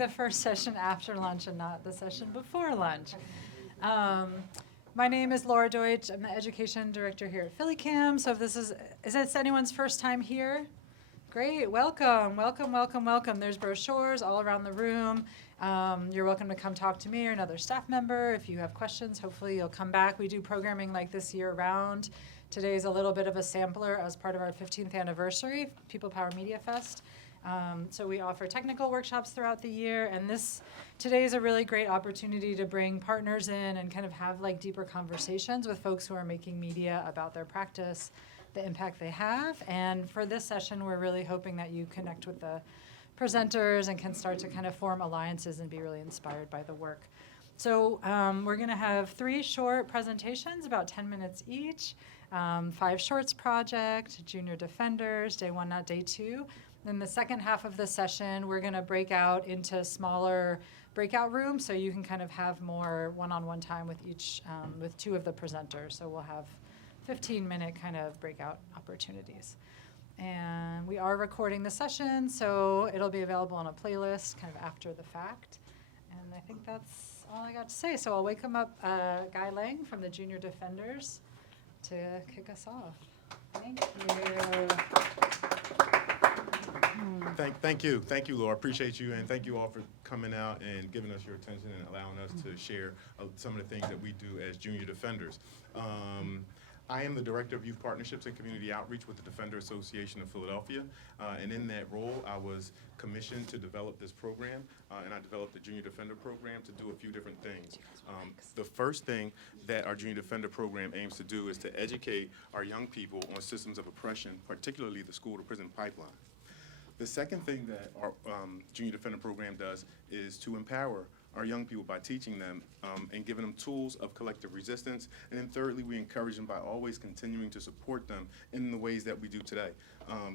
the first session after lunch and not the session before lunch. My name is Laura Deutsch. I'm the education director here at PhillyCAM. So if is this anyone's first time here? Great, welcome, welcome, welcome, welcome. There's brochures all around the room. You're welcome to come talk to me or another staff member. If you have questions, hopefully you'll come back. We do programming like this year round. Today's a little bit of a sampler as part of our 15th anniversary, People Power Media Fest. So we offer technical workshops throughout the year, and today is a really great opportunity to bring partners in and kind of have like deeper conversations with folks who are making media about their practice, the impact they have. And for this session, we're really hoping that you connect with the presenters and can start to kind of form alliances and be really inspired by the work. So we're going to have 3 short presentations, about 10 minutes each. 5 Shorts Project, Junior Defenders, Day One Not Day Two. Then the second half of the session, we're going to break out into smaller breakout rooms, so you can kind of have more one-on-one time with with 2 of the presenters. So we'll have 15-minute kind of breakout opportunities. And we are recording the session, so it'll be available on a playlist kind of after the fact. And I think that's all I got to say. So I'll welcome up Guy Lang from the Junior Defenders to kick us off. Thank you. Thank you, Laura. Appreciate you, and thank you all for coming out and giving us your attention and allowing us to share some of the things that we do as Junior Defenders. I am the Director of Youth Partnerships and Community Outreach with the Defender Association of Philadelphia, and in that role, I was commissioned to develop this program, and I developed the Junior Defender program to do a few different things. The first thing that our Junior Defender program aims to do is to educate our young people on systems of oppression, particularly the school-to-prison pipeline. The second thing that our Junior Defender program does is to empower our young people by teaching them and giving them tools of collective resistance. And then thirdly, we encourage them by always continuing to support them in the ways that we do today.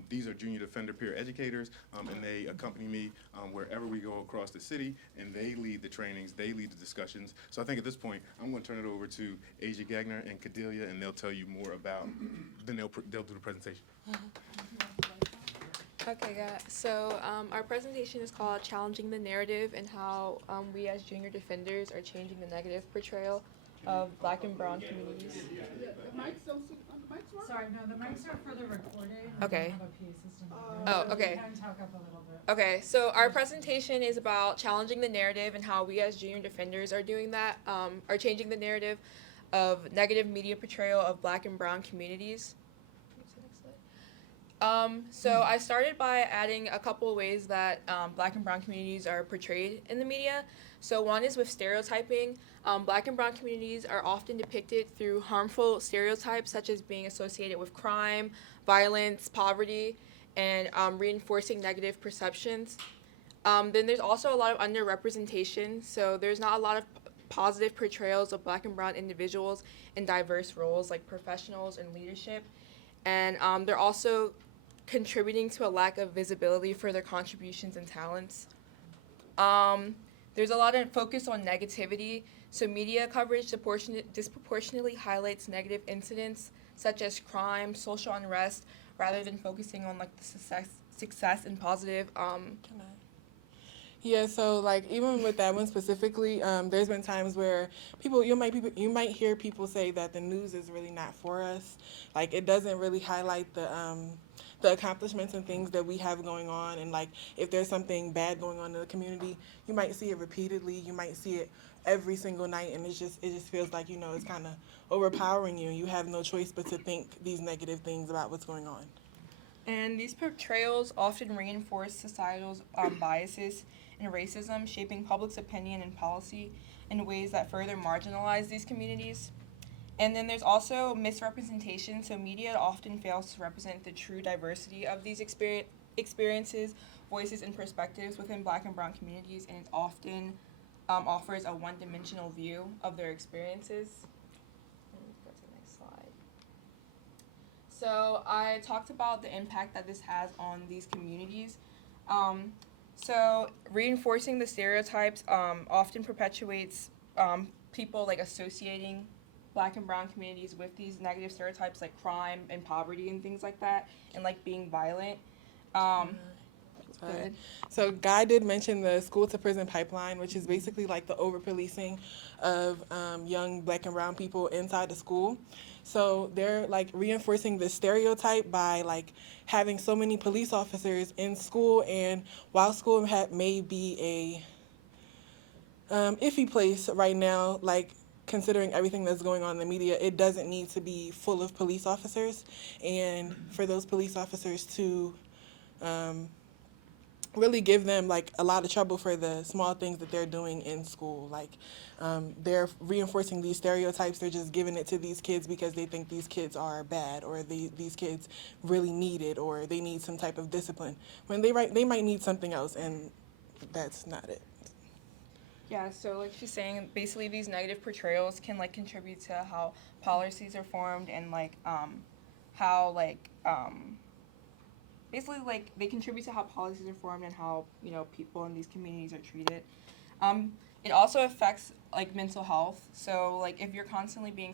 These are Junior Defender peer educators, and they accompany me wherever we go across the city, and they lead the trainings, they lead the discussions. So I think at this point, I'm going to turn it over to Aidan Guynes and Cordelia, and they'll tell you more about, then they'll do the presentation. Okay, yeah. So our presentation is called Challenging the Narrative and How We as Junior Defenders are Changing the Negative Portrayal of Black and Brown Communities. Sorry, no, the mics are for the recording. Okay. We don't have a PA system. Oh, okay. You can talk up a little bit. Okay, so our presentation is about challenging the narrative and how we as Junior Defenders are doing that, are changing the narrative of negative media portrayal of Black and Brown communities. So I started by adding a couple of ways that Black and Brown communities are portrayed in the media. So one is with stereotyping. Black and Brown communities are often depicted through harmful stereotypes such as being associated with crime, violence, poverty, and reinforcing negative perceptions. Then there's also a lot of underrepresentation. So there's not a lot of positive portrayals of Black and Brown individuals in diverse roles like professionals and leadership. And they're also contributing to a lack of visibility for their contributions and talents. There's a lot of focus on negativity, so media coverage disproportionately highlights negative incidents such as crime, social unrest, rather than focusing on like the success and positive. Yeah, so like even with that one specifically, there's been times where you might hear people say that the news is really not for us. Like it doesn't really highlight the accomplishments and things that we have going on, and like if there's something bad going on in the community, you might see it repeatedly. You might see it every single night, and it just feels like it's kind of overpowering you. You have no choice but to think these negative things about what's going on. And these portrayals often reinforce societal biases and racism, shaping public's opinion and policy in ways that further marginalize these communities. And then there's also misrepresentation, so media often fails to represent the true diversity of these experiences, voices, and perspectives within Black and Brown communities, and it often offers a one-dimensional view of their experiences. Let's go to the next slide. So I talked about the impact that this has on these communities. So reinforcing the stereotypes often perpetuates people like associating Black and Brown communities with these negative stereotypes like crime and poverty and things like that, and like being violent. Sorry. So Guy did mention the school to prison pipeline, which is basically like the over policing of young Black and brown people inside the school. So they're like reinforcing the stereotype by like having so many police officers in school, and while school may be a iffy place right now, like considering everything that's going on in the media, it doesn't need to be full of police officers, and for those police officers to really give them like a lot of trouble for the small things that they're doing in school. Like they're reinforcing these stereotypes. They're just giving it to these kids because they think these kids are bad, or these kids really need it, or they need some type of discipline. When they might need something else, and that's not it. Yeah, so like she's saying, basically these negative portrayals can like contribute to how policies are formed, and like how like basically like they contribute to how policies are formed and how, you know, people in these communities are treated. It also affects like mental health. So like if you're constantly being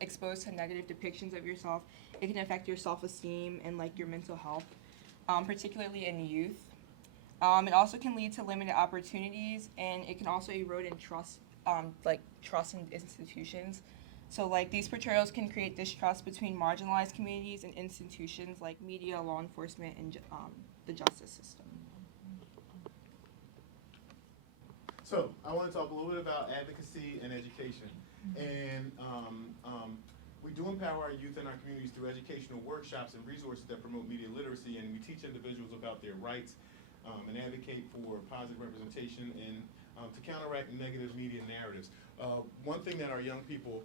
exposed to negative depictions of yourself, it can affect your self-esteem and like your mental health, particularly in youth. It also can lead to limited opportunities, and it can also erode in trust in institutions. So like these portrayals can create distrust between marginalized communities and institutions like media, law enforcement, and the justice system. So I want to talk a little bit about advocacy and education. And we do empower our youth and our communities through educational workshops and resources that promote media literacy, and we teach individuals about their rights and advocate for positive representation and to counteract negative media narratives. One thing that our young people,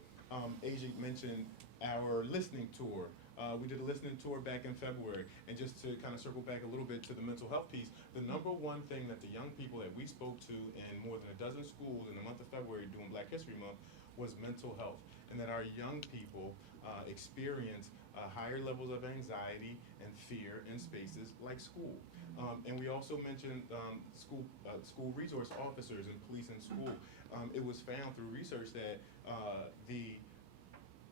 Aidan mentioned our listening tour. We did a listening tour back in February, and just to kind of circle back a little bit to the mental health piece, the number one thing that the young people that we spoke to in more than a dozen schools in the month of February during Black History Month was mental health, and that our young people experience higher levels of anxiety and fear in spaces like school. And we also mentioned school resource officers and police in school. It was found through research that the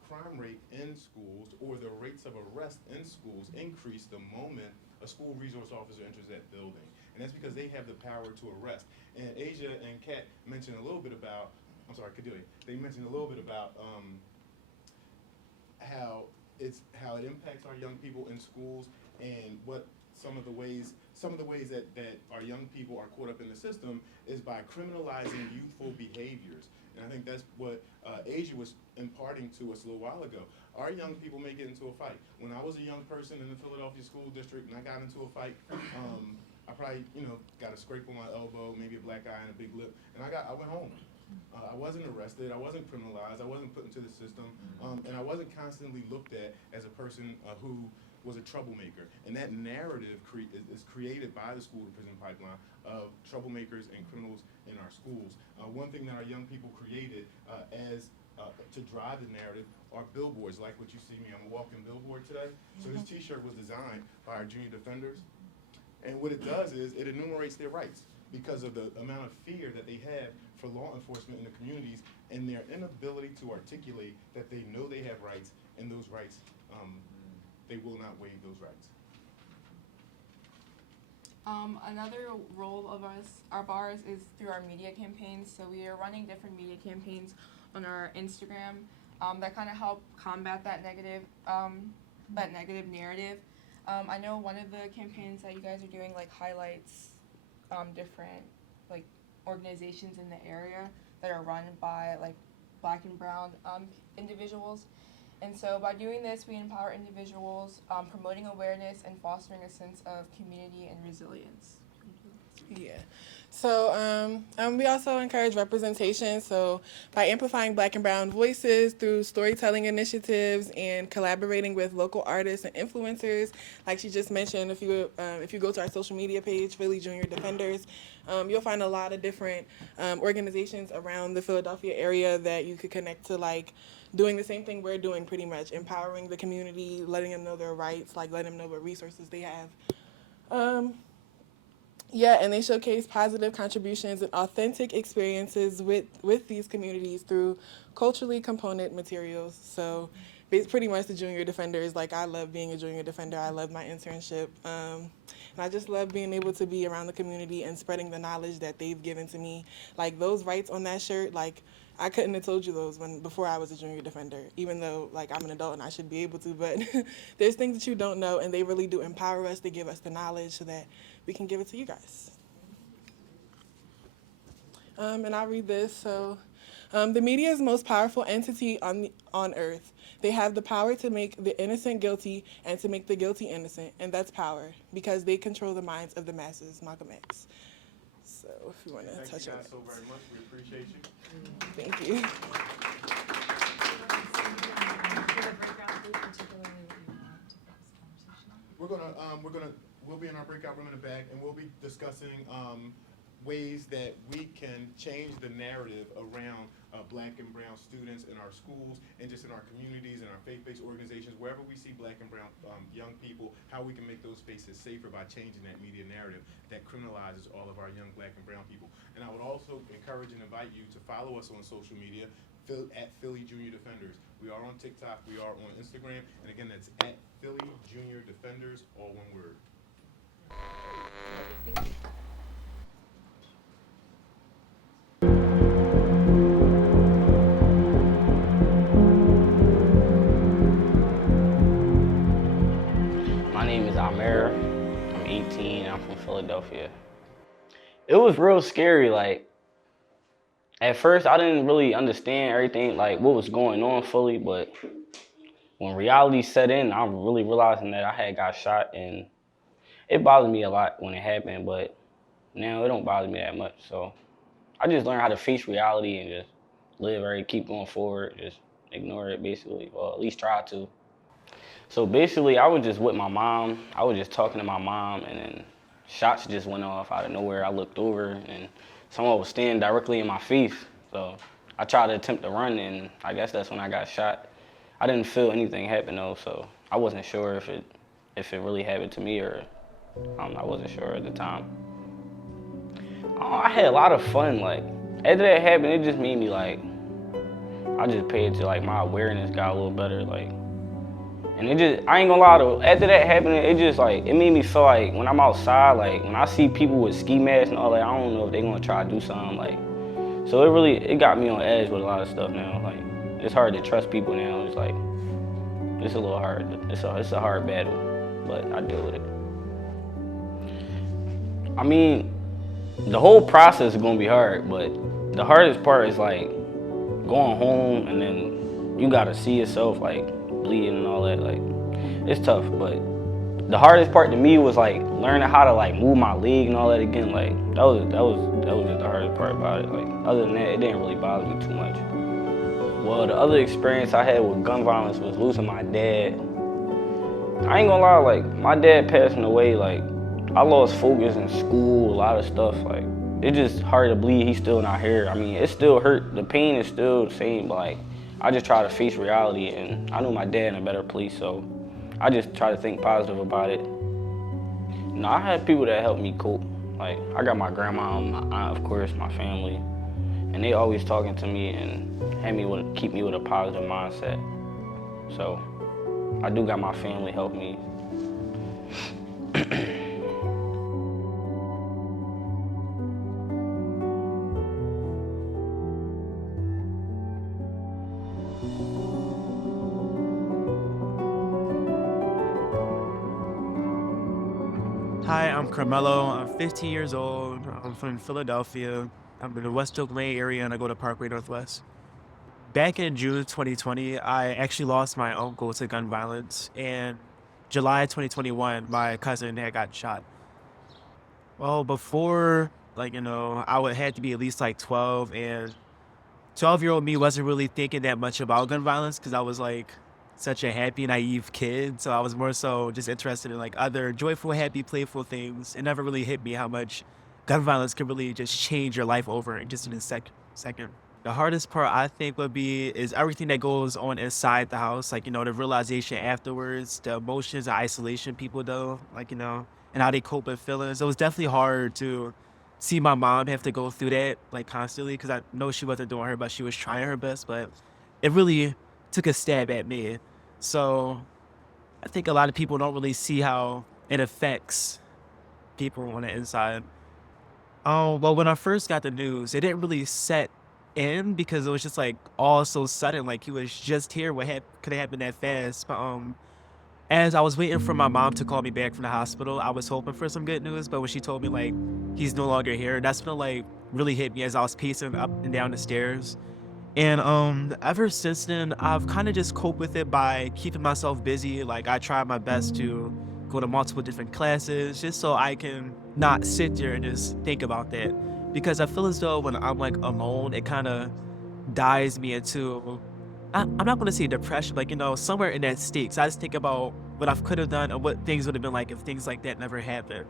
crime rate in schools, or the rates of arrest in schools, increase the moment a school resource officer enters that building. And that's because they have the power to arrest. And Asia and Kat mentioned a little bit about, Cordelia, they mentioned a little bit about how it impacts our young people in schools, and what some of the ways that our young people are caught up in the system is by criminalizing youthful behaviors. And I think that's what Asia was imparting to us a little while ago. Our young people may get into a fight. When I was a young person in the Philadelphia school district and I got into a fight, I probably, got a scrape on my elbow, maybe a black eye and a big lip, and I went home. I wasn't arrested, I wasn't criminalized, I wasn't put into the system, and I wasn't constantly looked at as a person who was a troublemaker. And that narrative is created by the school to prison pipeline of troublemakers and criminals in our schools. One thing that our young people created to drive the narrative are billboards, like what you see me. I'm a walking billboard today. So this t-shirt was designed by our junior defenders. And what it does is it enumerates their rights because of the amount of fear that they have for law enforcement in the communities, and their inability to articulate that they know they have rights, and those rights, they will not waive those rights. Another role of ours is through our media campaigns. So we are running different media campaigns on our Instagram that kind of help combat that negative narrative. I know one of the campaigns that you guys are doing like highlights different like organizations in the area that are run by like Black and brown individuals. And so by doing this, we empower individuals, promoting awareness and fostering a sense of community and resilience. Yeah. So we also encourage representation. So by amplifying Black and brown voices through storytelling initiatives and collaborating with local artists and influencers, like she just mentioned, if you go to our social media page, Philly Junior Defenders, you'll find a lot of different organizations around the Philadelphia area that you could connect to, like doing the same thing we're doing, pretty much empowering the community, letting them know their rights, like letting them know what resources they have. Yeah, and they showcase positive contributions and authentic experiences with these communities through culturally component materials. So pretty much the junior defenders. Like, I love being a junior defender. I love my internship. And I just love being able to be around the community and spreading the knowledge that they've given to me. Like, those rights on that shirt, like, I couldn't have told you those before I was a junior defender, even though, like, I'm an adult and I should be able to. But there's things that you don't know, and they really do empower us. They give us the knowledge so that we can give it to you guys. And I'll read this. So, the media is the most powerful entity on earth. They have the power to make the innocent guilty and to make the guilty innocent, and that's power, because they control the minds of the masses. Malcolm X. So if you want to touch on Thank you guys so very much. We appreciate you. Thank you. We'll be in our breakout room in the back, and we'll be discussing ways that we can change the narrative around black and brown students in our schools and just in our communities and our faith-based organizations, wherever we see black and brown young people, how we can make those spaces safer by changing that media narrative that criminalizes all of our young black and brown people. And I would also encourage and invite you to follow us on social media at Philly Junior Defenders. We are on TikTok, we are on Instagram, and again, that's at Philly Junior Defenders, all one word. My name is Amir. I'm 18. I'm from Philadelphia. It was real scary. Like, at first, I didn't really understand everything, like what was going on fully. But when reality set in, I'm really realizing that I had got shot, and it bothered me a lot when it happened. But now it don't bother me that much. So I just learned how to face reality and just live, right? Keep going forward. Just ignore it, basically, or at least try to. So basically, I was just with my mom. I was just talking to my mom, and then shots just went off out of nowhere. I looked over, and someone was standing directly in my face. So I tried to attempt to run, and I guess that's when I got shot. I didn't feel anything happen, though, so I wasn't sure if it really happened to me, or I wasn't sure at the time. I had a lot of fun. Like, after that happened, it just made me, like, I just paid to, like, my awareness got a little better, like. And it just, I ain't gonna lie though, after that happened, it just like, it made me feel like when I'm outside, like when I see people with ski masks and all that, I don't know if they gonna try to do something, like. So it got me on edge with a lot of stuff now. Like, it's hard to trust people now. It's like, it's a little hard. It's a hard battle, but I deal with it. I mean, the whole process is gonna be hard, but the hardest part is like going home and then you gotta see yourself like bleeding and all that. Like, it's tough, but the hardest part to me was like learning how to like move my leg and all that again. Like, that was just the hardest part about it. Like, other than that, it didn't really bother me too much. Well, the other experience I had with gun violence was losing my dad. I ain't gonna lie, like, my dad passing away, like, I lost focus in school, a lot of stuff. Like, it's just hard to believe he's still not here. I mean, it still hurt. The pain is still the same, but like, I just try to face reality, and I know my dad in a better place, so I just try to think positive about it. You know, I had people that helped me cope. Like, I got my grandma and my aunt, of course, my family, and they always talking to me and keep me with a positive mindset. So I do got my family help me. Hi, I'm Carmelo. I'm 15 years old. I'm from Philadelphia. I'm in the West Oak Lane area, and I go to Parkway Northwest. Back in June 2020, I actually lost my uncle to gun violence. And July 2021, my cousin had got shot. Well, before, like, you know, had to be at least like 12, and 12-year-old me wasn't really thinking that much about gun violence because I was like such a happy, naive kid. So I was more so just interested in like other joyful, happy, playful things. It never really hit me how much gun violence can really just change your life over in just in a second. The hardest part, I think, is everything that goes on inside the house. Like, you know, the realization afterwards, the emotions, the isolation people do, like, you know, and how they cope with feelings. It was definitely hard to see my mom have to go through that, like, constantly, because I know she wasn't doing her best. She was trying her best, but it really took a stab at me. So I think a lot of people don't really see how it affects people on the inside. Oh, well, when I first got the news, it didn't really set in because it was just like all so sudden. Like he was just here. What could have happened that fast? But as I was waiting for my mom to call me back from the hospital, I was hoping for some good news. But when she told me like he's no longer here, that's when it like really hit me as I was pacing up and down the stairs. And ever since then, I've kind of just coped with it by keeping myself busy. Like I try my best to go to multiple different classes just so I can not sit there and just think about that. Because I feel as though when I'm like alone, it kind of dives me into, I'm not going to say depression, like, somewhere in that state. So I just think about what I could have done and what things would have been like if things like that never happened.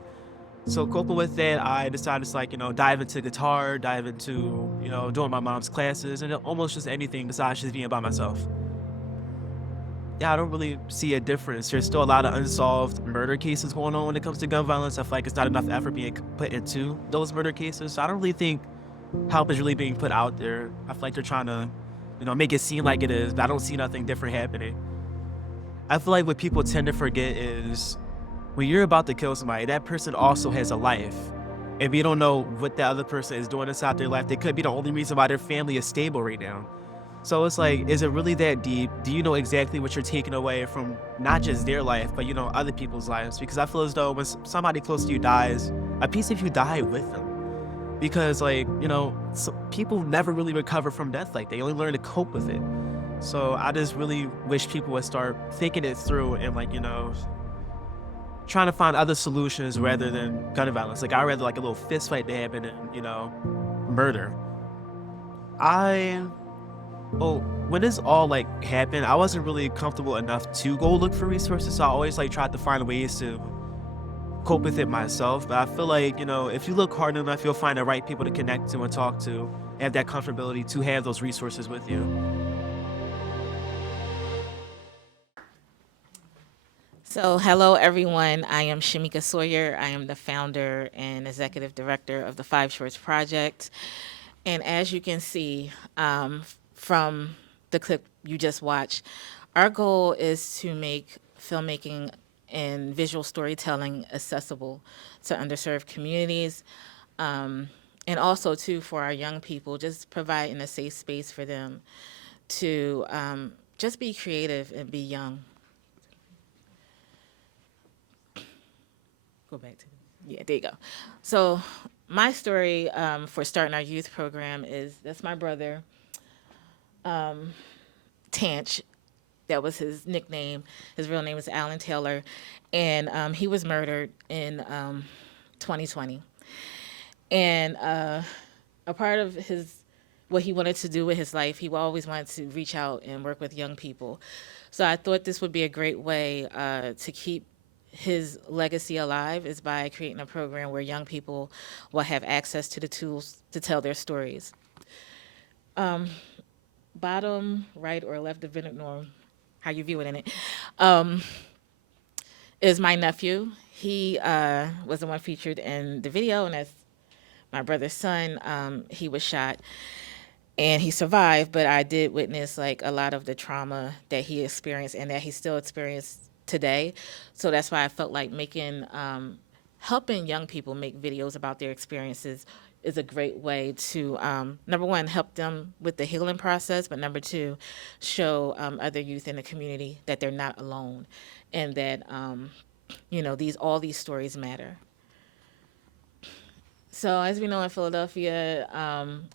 So coping with that, I decided to dive into guitar, dive into, doing my mom's classes and almost just anything besides just being by myself. Yeah, I don't really see a difference. There's still a lot of unsolved murder cases going on when it comes to gun violence. I feel like it's not enough effort being put into those murder cases. So I don't really think help is really being put out there. I feel like they're trying to, make it seem like it is, but I don't see nothing different happening. I feel like what people tend to forget is when you're about to kill somebody, that person also has a life. If you don't know what the other person is doing inside their life, they could be the only reason why their family is stable right now. So it's like, is it really that deep? Do you know exactly what you're taking away from not just their life, but, other people's lives? Because I feel as though when somebody close to you dies, a piece of you die with them. Because people never really recover from death like they only learn to cope with it. So I just really wish people would start thinking it through and trying to find other solutions rather than gun violence. Like I'd rather like a little fist fight to happen than, murder. When this all happened, I wasn't really comfortable enough to go look for resources. So I always tried to find ways to cope with it myself. But I feel like, if you look hard enough, you'll find the right people to connect to and talk to, have that comfortability to have those resources with you. So, hello everyone. I am Shameka Sawyer. I am the founder and executive director of the Five Shorts Project. And as you can see from the clip you just watched, our goal is to make filmmaking and visual storytelling accessible to underserved communities, and also too for our young people, just providing a safe space for them to just be creative and be young. Go back to, yeah, there you go. So my story for starting our youth program is, that's my brother, Tanch. That was his nickname. His real name is Alan Taylor. And he was murdered in 2020. And a part of what he wanted to do with his life, he always wanted to reach out and work with young people. So I thought this would be a great way to keep his legacy alive, is by creating a program where young people will have access to the tools to tell their stories. Bottom right or left, depending on how you view it in it, is my nephew. He was the one featured in the video, and that's my brother's son. He was shot and he survived, but I did witness a lot of the trauma that he experienced and that he still experienced today. So that's why I felt like helping young people make videos about their experiences is a great way to, number one, help them with the healing process, but number two, show other youth in the community that they're not alone and that, all these stories matter. So as we know, in Philadelphia,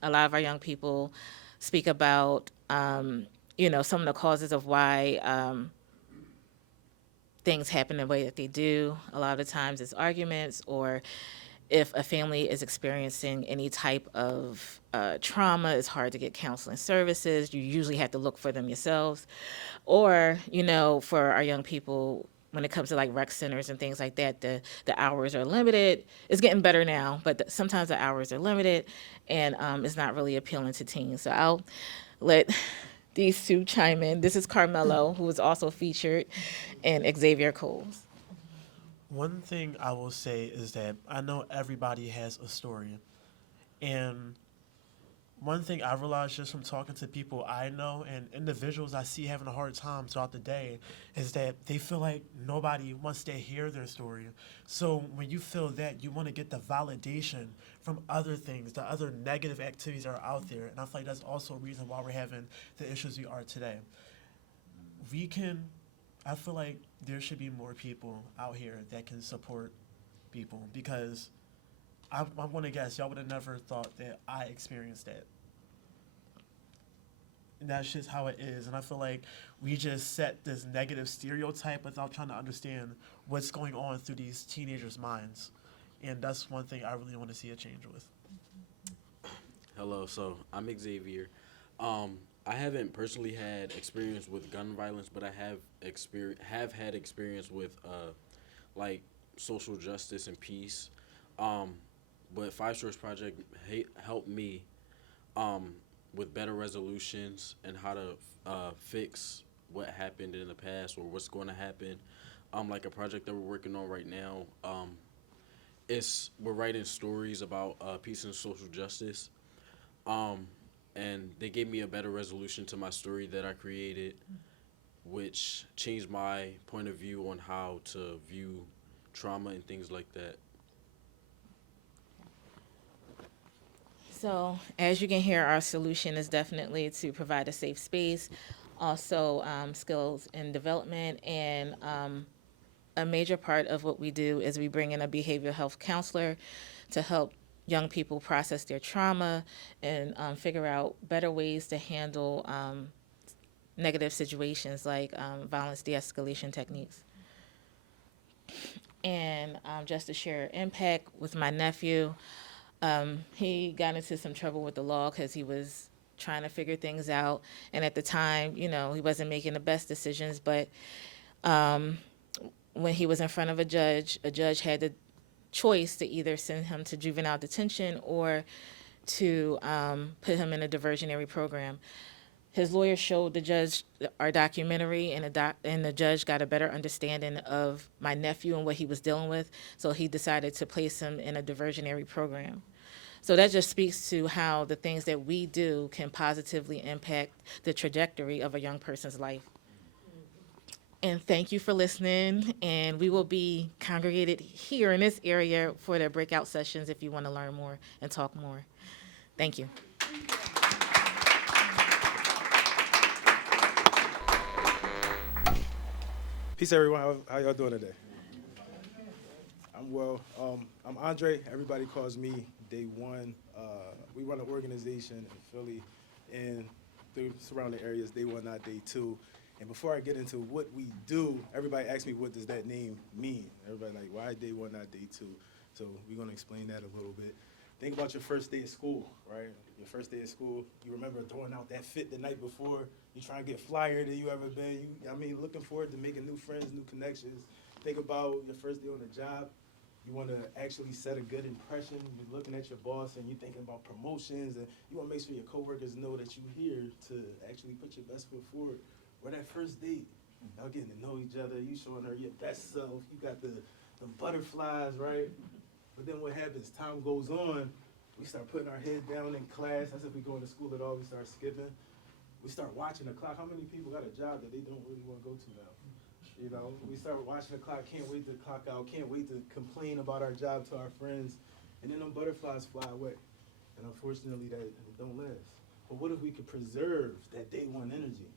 a lot of our young people speak about, some of the causes of why things happen the way that they do. A lot of times it's arguments, or if a family is experiencing any type of trauma, it's hard to get counseling services. You usually have to look for them yourselves. Or, for our young people, when it comes to rec centers and things like that, the hours are limited. It's getting better now, but sometimes the hours are limited, and it's not really appealing to teens. So I'll let these two chime in. This is Carmelo, who was also featured, and Xavier Coles. One thing I will say is that I know everybody has a story. And one thing I realized just from talking to people I know and individuals I see having a hard time throughout the day is that they feel like nobody wants to hear their story. So when you feel that, you want to get the validation from other things, the other negative activities that are out there. And I feel like that's also a reason why we're having the issues we are today. I feel like there should be more people out here that can support people, because I'm going to guess y'all would have never thought that I experienced that. And that's just how it is. And I feel like we just set this negative stereotype without trying to understand what's going on through these teenagers' minds. And that's one thing I really want to see a change with. Hello, so I'm Xavier. I haven't personally had experience with gun violence, but I have had experience with like social justice and peace. But Five Source Project helped me with better resolutions and how to fix what happened in the past or what's going to happen. Like a project that we're working on right now, we're writing stories about peace and social justice. And they gave me a better resolution to my story that I created, which changed my point of view on how to view trauma and things like that. So, as you can hear, our solution is definitely to provide a safe space, also skills and development, and a major part of what we do is we bring in a behavioral health counselor to help young people process their trauma and figure out better ways to handle negative situations like violence de-escalation techniques. And just to share impact with my nephew, he got into some trouble with the law because he was trying to figure things out. And at the time, he wasn't making the best decisions. But when he was in front of a judge had the choice to either send him to juvenile detention or to put him in a diversionary program. His lawyer showed the judge our documentary, and the judge got a better understanding of my nephew and what he was dealing with, so he decided to place him in a diversionary program. So that just speaks to how the things that we do can positively impact the trajectory of a young person's life. And thank you for listening, and we will be congregated here in this area for the breakout sessions if you want to learn more and talk more. Thank you. Peace, everyone. How y'all doing today? I'm well. I'm Andre. Everybody calls me Day One. We run an organization in Philly and the surrounding areas, DayOneNotDayTwo. And before I get into what we do, everybody asks me, what does that name mean? Everybody like, why Day One, not Day Two? So we're going to explain that a little bit. Think about your first day of school, right? Your first day of school, you remember throwing out that fit the night before. You try to get flyer than you ever been. Looking forward to making new friends, new connections. Think about your first day on the job. You want to actually set a good impression. You're looking at your boss and you're thinking about promotions, and you want to make sure your coworkers know that you're here to actually put your best foot forward. Or that first date, y'all getting to know each other, you showing her your best self, you got the butterflies, right? But then what happens, time goes on, we start putting our head down in class. That's if we go into school at all, we start skipping. We start watching the clock. How many people got a job that they don't really want to go to now? We start watching the clock, can't wait to clock out, can't wait to complain about our job to our friends, and then them butterflies fly away. And unfortunately, that don't last. But what if we could preserve that day one energy?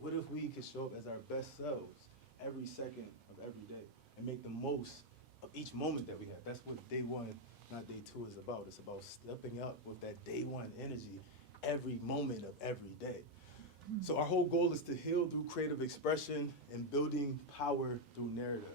What if we could show up as our best selves every second of every day and make the most of each moment that we have? That's what Day One, not Day Two is about. It's about stepping up with that Day One energy every moment of every day. So our whole goal is to heal through creative expression and building power through narrative.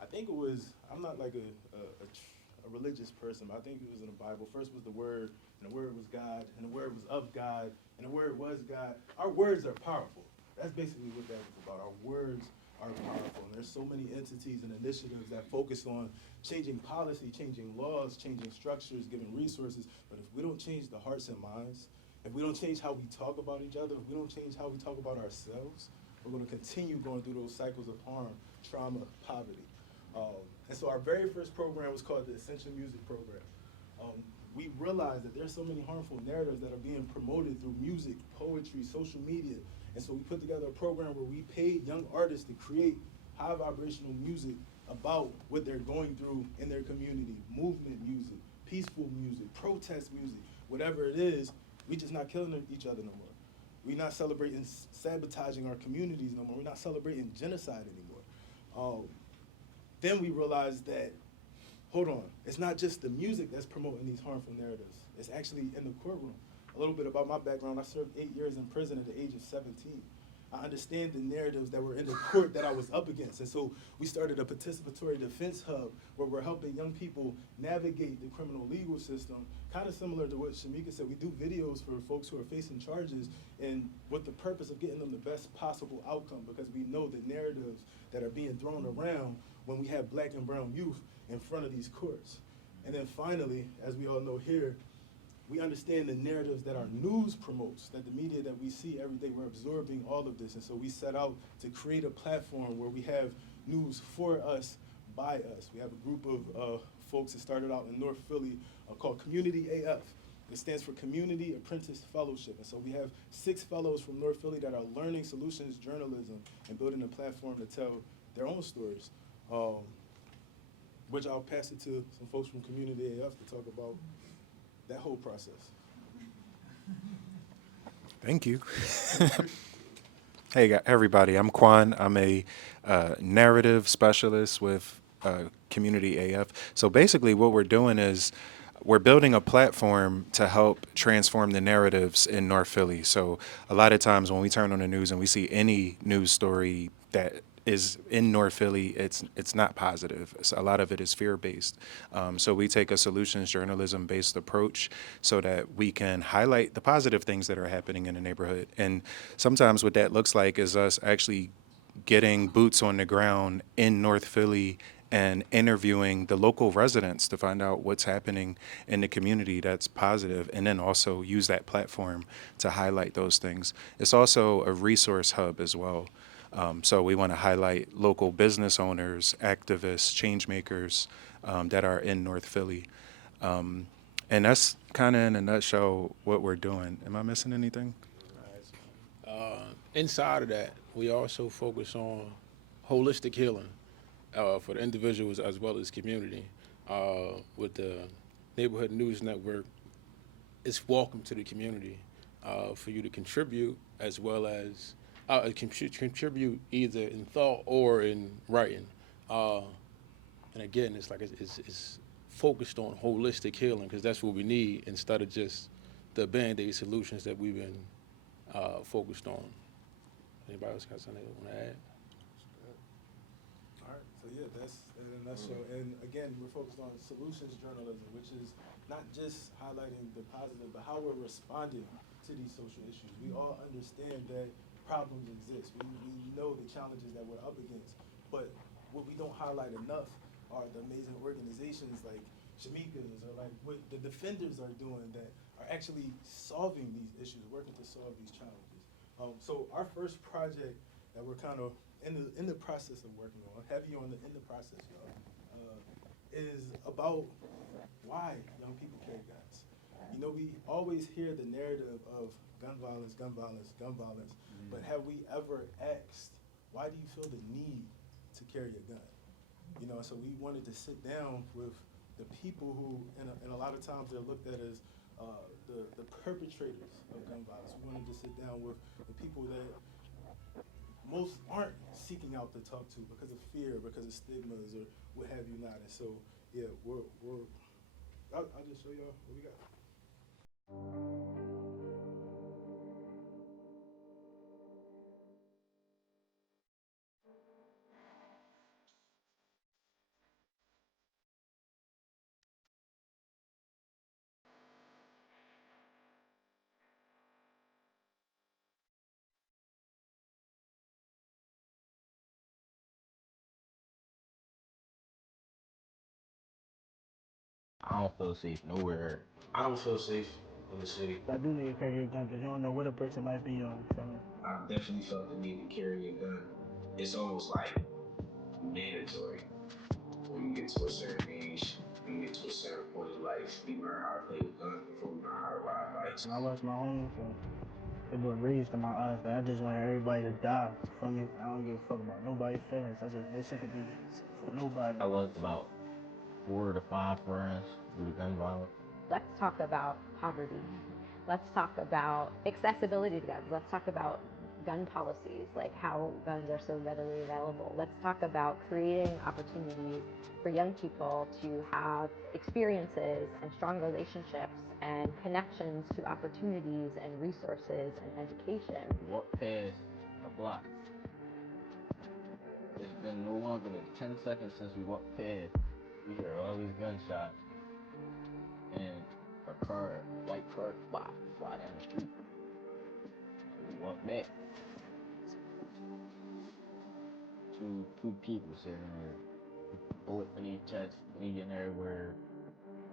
I think it was, I'm not like a religious person, but I think it was in the Bible. First was the Word, and the Word was God, and the Word was of God, and the Word was God. Our words are powerful. That's basically what that is about. Our words are powerful. And there's so many entities and initiatives that focus on changing policy, changing laws, changing structures, giving resources. But if we don't change the hearts and minds, if we don't change how we talk about each other, if we don't change how we talk about ourselves, we're going to continue going through those cycles of harm, trauma, poverty. And so our very first program was called the Essential Music Program. we realized that there's so many harmful narratives that are being promoted through music, poetry, social media. And so we put together a program where we paid young artists to create high vibrational music about what they're going through in their community, movement music, peaceful music, protest music, whatever it is. We just not killing each other no more. We're not celebrating sabotaging our communities no more. We're not celebrating genocide anymore. Then we realized that, hold on, it's not just the music that's promoting these harmful narratives. It's actually in the courtroom. A little bit about my background, I served 8 years in prison at the age of 17. I understand the narratives that were in the court that I was up against. And so we started a participatory defense hub where we're helping young people navigate the criminal legal system, kind of similar to what Shameka said. We do videos for folks who are facing charges and with the purpose of getting them the best possible outcome, because we know the narratives that are being thrown around when we have black and brown youth in front of these courts. And then finally, as we all know here, we understand the narratives that our news promotes, that the media that we see every day, we're absorbing all of this. And so we set out to create a platform where we have news for us, by us. We have a group of folks that started out in North Philly called Community AF. It stands for Community Apprentice Fellowship. And so we have 6 fellows from North Philly that are learning solutions journalism and building a platform to tell their own stories, which I'll pass it to some folks from Community AF to talk about that whole process. Thank you. Hey, everybody, I'm Quan. I'm a narrative specialist with Community AF. So basically what we're doing is we're building a platform to help transform the narratives in North Philly. So a lot of times when we turn on the news and we see any news story that is in North Philly, it's not positive. A lot of it is fear-based. So we take a solutions journalism-based approach so that we can highlight the positive things that are happening in the neighborhood. And sometimes what that looks like is us actually getting boots on the ground in North Philly and interviewing the local residents to find out what's happening in the community that's positive, and then also use that platform to highlight those things. It's also a resource hub as well. So we want to highlight local business owners, activists, change makers that are in North Philly. And that's kind of in a nutshell what we're doing. Am I missing anything? Inside of that, we also focus on holistic healing for the individuals as well as community. With the Neighborhood News Network, it's welcome to the community for you to contribute, as well as contribute either in thought or in writing. And again, it's focused on holistic healing, because that's what we need, instead of just the Band-Aid solutions that we've been focused on. Anybody else got something they want to add? All right, so yeah, that's in a nutshell. And again, we're focused on solutions journalism, which is not just highlighting the positive, but how we're responding to these social issues. We all understand that problems exist. We know the challenges that we're up against, but what we don't highlight enough are the amazing organizations like Shameka's, or like what the defenders are doing that are actually solving these issues, working to solve these challenges. So our first project that we're kind of in the process of working on, heavy on the in the process, y'all, is about why young people carry guns. You know, we always hear the narrative of gun violence, gun violence, gun violence, but have we ever asked, why do you feel the need to carry a gun? You know, so we wanted to sit down with the people who, and a lot of times they're looked at as the perpetrators of gun violence. We wanted to sit down with the people that most aren't seeking out to talk to because of fear, because of stigmas, or what have you not. And so, yeah, I'll just show y'all what we got. I don't feel safe nowhere. I don't feel safe in the city. I do need to carry a gun because you don't know what a person might be on. So. I definitely felt the need to carry a gun. It's almost like mandatory when you get to a certain age. we get to a certain point in life, we learn how to play with guns before we learn how to ride bikes. I lost my home, so it was raised in my eyes. I just want everybody to die from me. I don't give a fuck about nobody's feelings. It's sympathy for nobody. I lost about 4 to 5 friends due to gun violence. Let's talk about poverty. Let's talk about accessibility to guns. Let's talk about gun policies, like how guns are so readily available. Let's talk about creating opportunities for young people to have experiences and strong relationships and connections to opportunities and resources and education. Walk past a block. It's been no longer than 10 seconds since we walked past. We hear all these gunshots and a car, white car, fly down the street. We walk back. Two people sitting there, bullet in their chest, bleeding everywhere.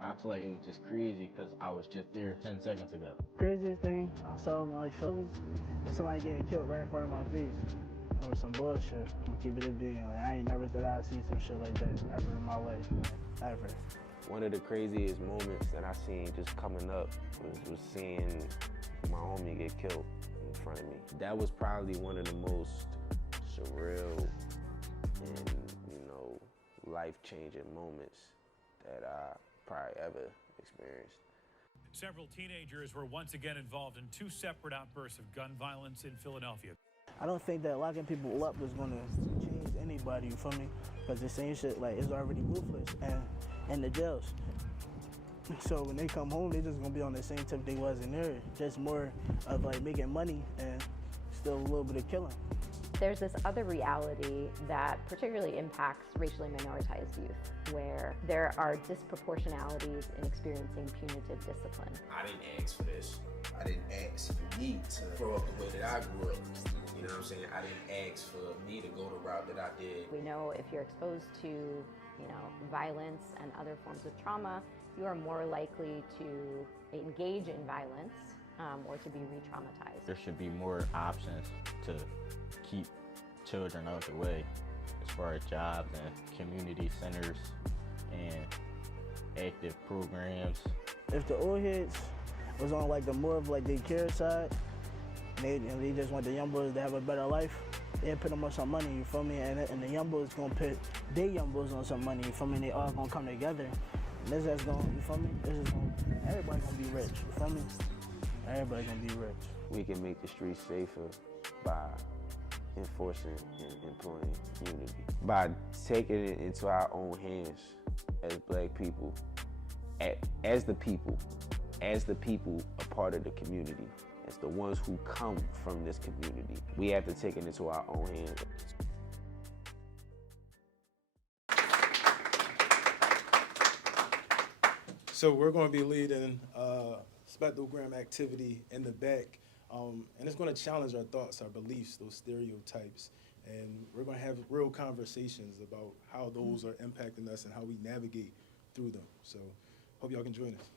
I feel like it was just crazy because I was just there 10 seconds ago. Craziest thing I saw in my Philly was somebody getting killed right in front of my face. It was some bullshit. I'm keeping it big. Like, I ain't never thought I'd see some shit like that ever in my life. Ever. One of the craziest moments that I seen just coming up was seeing my homie get killed in front of me. That was probably one of the most surreal and, life-changing moments that I probably ever experienced. Several teenagers were once again involved in 2 separate outbursts of gun violence in Philadelphia. I don't think that locking people up is gonna change anybody, you feel me? Because the same shit, like, is already ruthless and in the jails. So when they come home, they just gonna be on the same tip they was in there. Just more of like making money and still a little bit of killing. There's this other reality that particularly impacts racially minoritized youth, where there are disproportionalities in experiencing punitive discipline. I didn't ask for this. I didn't ask for me to grow up the way that I grew up. You know what I'm saying? I didn't ask for me to go the route that I did. We know if you're exposed to, violence and other forms of trauma, you are more likely to engage in violence or to be re-traumatized. There should be more options to keep children out of the way as far as jobs and community centers and active programs. If the old heads was on like the more of like the care side, they just want the young boys to have a better life, they'll put them on some money, you feel me? And the young boys gonna put their young boys on some money, you feel me? And they all gonna come together. And this is gonna, you feel me? Everybody gonna be rich, you feel me? Everybody gonna be rich. We can make the streets safer by enforcing and employing unity. By taking it into our own hands as Black people, as the people, a part of the community, as the ones who come from this community. We have to take it into our own hands. So we're going to be leading a spectrogram activity in the back, and it's going to challenge our thoughts, our beliefs, those stereotypes, and we're going to have real conversations about how those are impacting us and how we navigate through them. So hope y'all can join us.